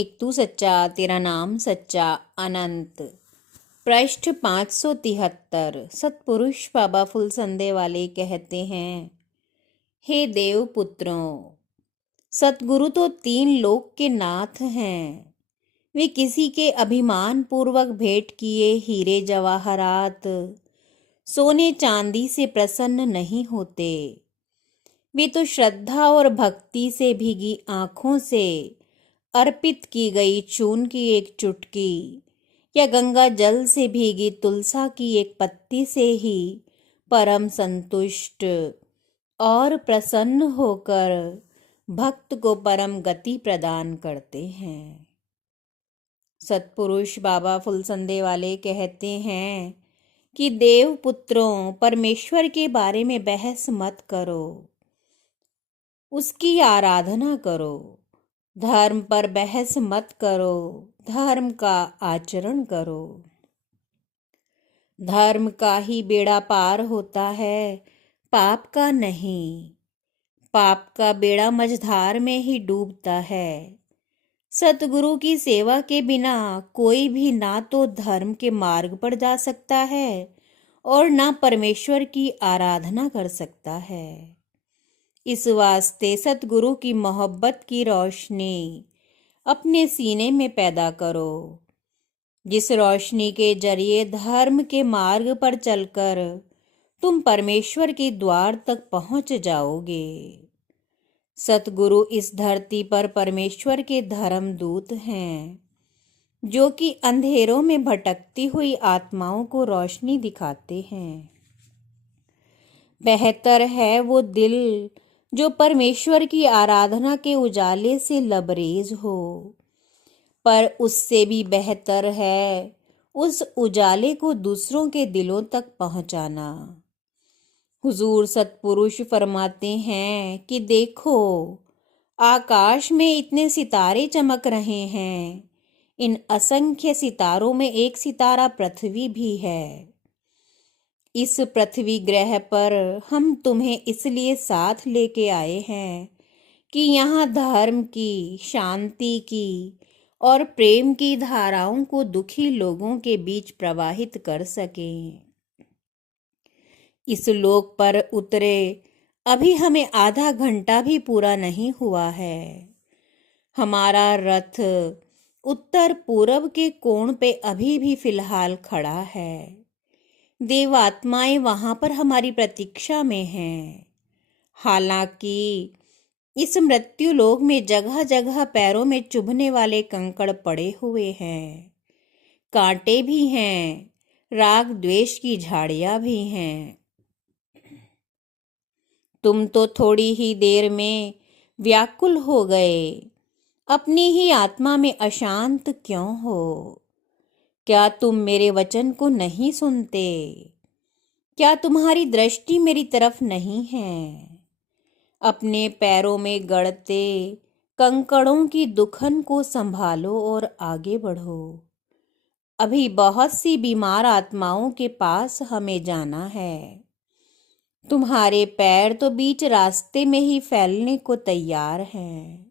एक तू सच्चा तेरा नाम सच्चा अनंत। पृष्ठ 573। सतपुरुष बाबा फुलसंदे वाले कहते हैं, हे देव पुत्रों, सतगुरु तो 3 लोक के नाथ हैं। वे किसी के अभिमान पूर्वक भेंट किए हीरे जवाहरात, सोने चांदी से प्रसन्न नहीं होते। वे तो श्रद्धा और भक्ति से भीगी आंखों से अर्पित की गई चून की एक चुटकी या गंगा जल से भीगी तुलसा की एक पत्ती से ही परम संतुष्ट और प्रसन्न होकर भक्त को परम गति प्रदान करते हैं। सतपुरुष बाबा फुलसंदे वाले कहते हैं कि देव पुत्रों, परमेश्वर के बारे में बहस मत करो, उसकी आराधना करो। धर्म पर बहस मत करो, धर्म का आचरण करो। धर्म का ही बेड़ा पार होता है, पाप का नहीं। पाप का बेड़ा मझधार में ही डूबता है। सतगुरु की सेवा के बिना कोई भी ना तो धर्म के मार्ग पर जा सकता है और ना परमेश्वर की आराधना कर सकता है। इस वास्ते सतगुरु की मोहब्बत की रोशनी अपने सीने में पैदा करो, जिस रोशनी के जरिए धर्म के मार्ग पर चलकर तुम परमेश्वर के द्वार तक पहुंच जाओगे। सतगुरु इस धरती पर परमेश्वर के धर्म दूत हैं, जो कि अंधेरों में भटकती हुई आत्माओं को रोशनी दिखाते हैं। बेहतर है वो दिल जो परमेश्वर की आराधना के उजाले से लबरेज हो, पर उससे भी बेहतर है उस उजाले को दूसरों के दिलों तक पहुंचाना। हुजूर सतपुरुष फरमाते हैं कि देखो, आकाश में इतने सितारे चमक रहे हैं, इन असंख्य सितारों में एक सितारा पृथ्वी भी है। इस पृथ्वी ग्रह पर हम तुम्हें इसलिए साथ लेके आए हैं कि यहाँ धर्म की, शांति की और प्रेम की धाराओं को दुखी लोगों के बीच प्रवाहित कर सकें। इस लोक पर उतरे अभी हमें आधा घंटा भी पूरा नहीं हुआ है। हमारा रथ उत्तर पूरब के कोण पे अभी भी फिलहाल खड़ा है। देवात्माएं वहां पर हमारी प्रतीक्षा में हैं। हालांकि इस मृत्यु लोक में जगह जगह पैरों में चुभने वाले कंकड़ पड़े हुए हैं, कांटे भी हैं, राग द्वेष की झाड़ियां भी हैं। तुम तो थोड़ी ही देर में व्याकुल हो गए, अपनी ही आत्मा में अशांत क्यों हो? क्या तुम मेरे वचन को नहीं सुनते? क्या तुम्हारी दृष्टि मेरी तरफ नहीं है? अपने पैरों में गड़ते कंकड़ों की दुखन को संभालो और आगे बढ़ो। अभी बहुत सी बीमार आत्माओं के पास हमें जाना है। तुम्हारे पैर तो बीच रास्ते में ही फैलने को तैयार हैं।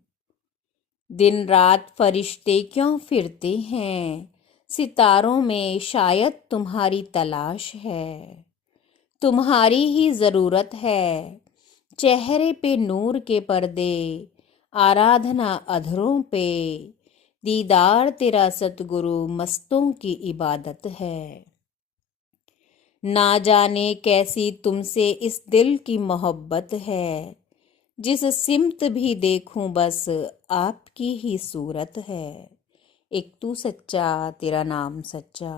दिन रात फरिश्ते क्यों फिरते हैं? सितारों में शायद तुम्हारी तलाश है। तुम्हारी ही जरूरत है। चेहरे पे नूर के पर्दे, आराधना अधरों पे, दीदार तेरा सतगुरु मस्तों की इबादत है। ना जाने कैसी तुमसे इस दिल की मोहब्बत है, जिस सिमत भी देखूं बस आपकी ही सूरत है। एक तू सच्चा तेरा नाम सच्चा।